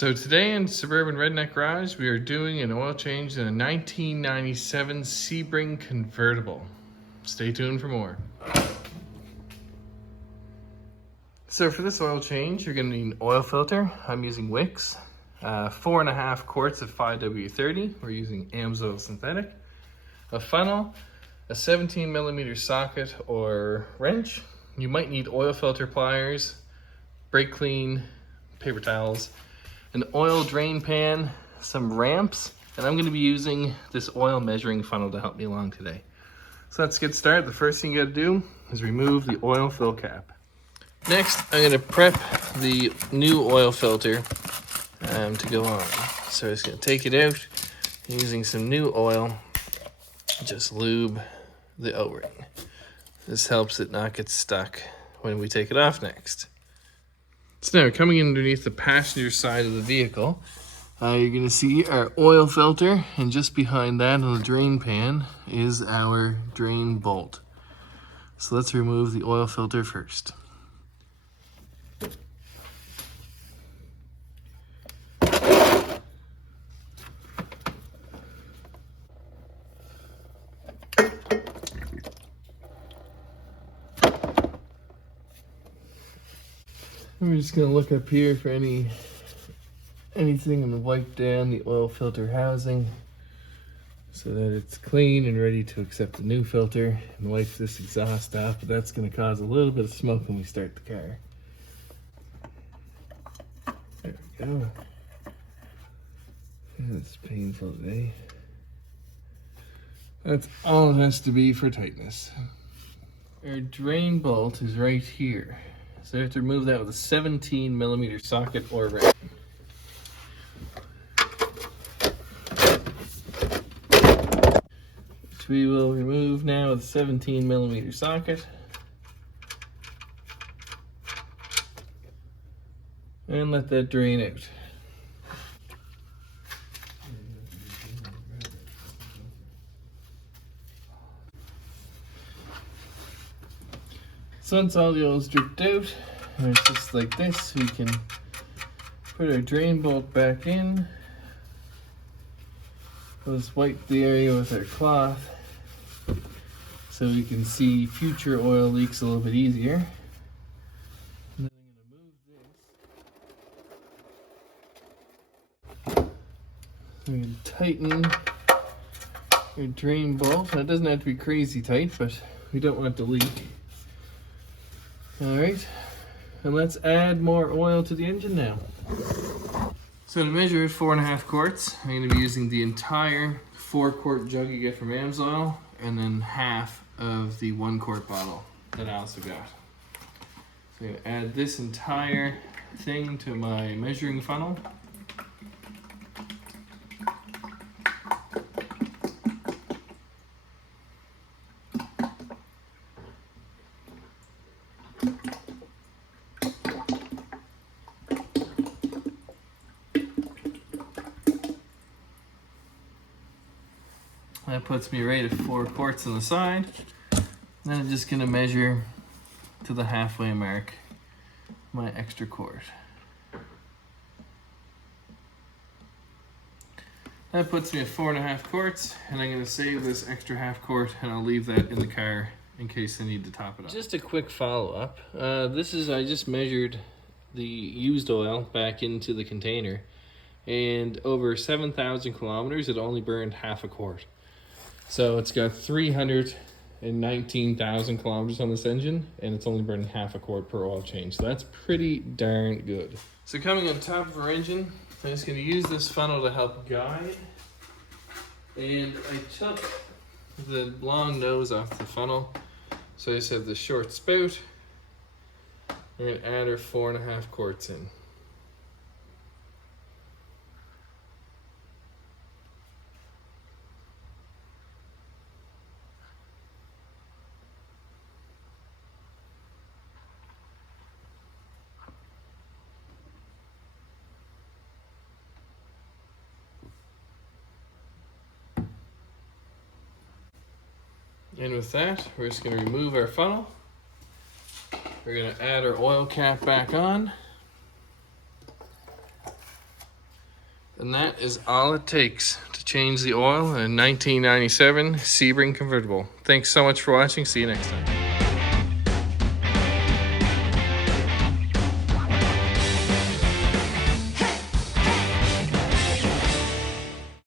So today in Suburban Redneck Garage, we are doing an oil change in a 1997 Sebring Convertible. Stay tuned for more. So for this oil change, you're going to need an oil filter. I'm using Wicks. 4.5 quarts of 5W30. We're using AMSOIL synthetic. A funnel, a 17mm socket or wrench. You might need oil filter pliers, brake clean, paper towels, an oil drain pan, some ramps, and I'm going to be using this oil measuring funnel to help me along today. So let's get started. The first thing you got to do is remove the oil fill cap. Next, I'm going to prep the new oil filter to go on. So I'm just going to take it out using some new oil, just lube the O-ring. This helps it not get stuck when we take it off next. So now coming in underneath the passenger side of the vehicle, you're going to see our oil filter, and just behind that on the drain pan is our drain bolt. So let's remove the oil filter first. We're just going to look up here for anything and wipe down the oil filter housing so that it's clean and ready to accept the new filter, and wipe this exhaust off, but that's going to cause a little bit of smoke when we start the car. There we go. That's painful today. That's all it has to be for tightness. Our drain bolt is right here. So I have to remove that with a 17mm socket or wrench. Which we will remove now with a 17mm socket. And let that drain out. So once all the oil is dripped out, and it's just like this, we can put our drain bolt back in. Let's wipe the area with our cloth so we can see future oil leaks a little bit easier. And then I'm going to move this. We can tighten our drain bolt. Now, it doesn't have to be crazy tight, but we don't want it to leak. Alright, and let's add more oil to the engine now. So to measure 4.5 quarts, I'm going to be using the entire 4-quart jug you get from AMSOIL, and then half of the 1-quart bottle that I also got. So I'm going to add this entire thing to my measuring funnel. That puts me right at 4 quarts on the side. Then I'm just going to measure to the halfway mark my extra quart. That puts me at 4.5 quarts, and I'm going to save this extra half quart, and I'll leave that in the car in case I need to top it up. Just a quick follow-up. I just measured the used oil back into the container, and over 7,000 kilometers, it only burned half a quart. So it's got 319,000 kilometers on this engine, and it's only burning half a quart per oil change. So that's pretty darn good. So coming on top of our engine, I'm just going to use this funnel to help guide. And I took the long nose off the funnel. So I just have the short spout. We're going to add our 4.5 quarts in. And with that, we're just going to remove our funnel. We're going to add our oil cap back on. And that is all it takes to change the oil in a 1997 Sebring Convertible. Thanks so much for watching. See you next time.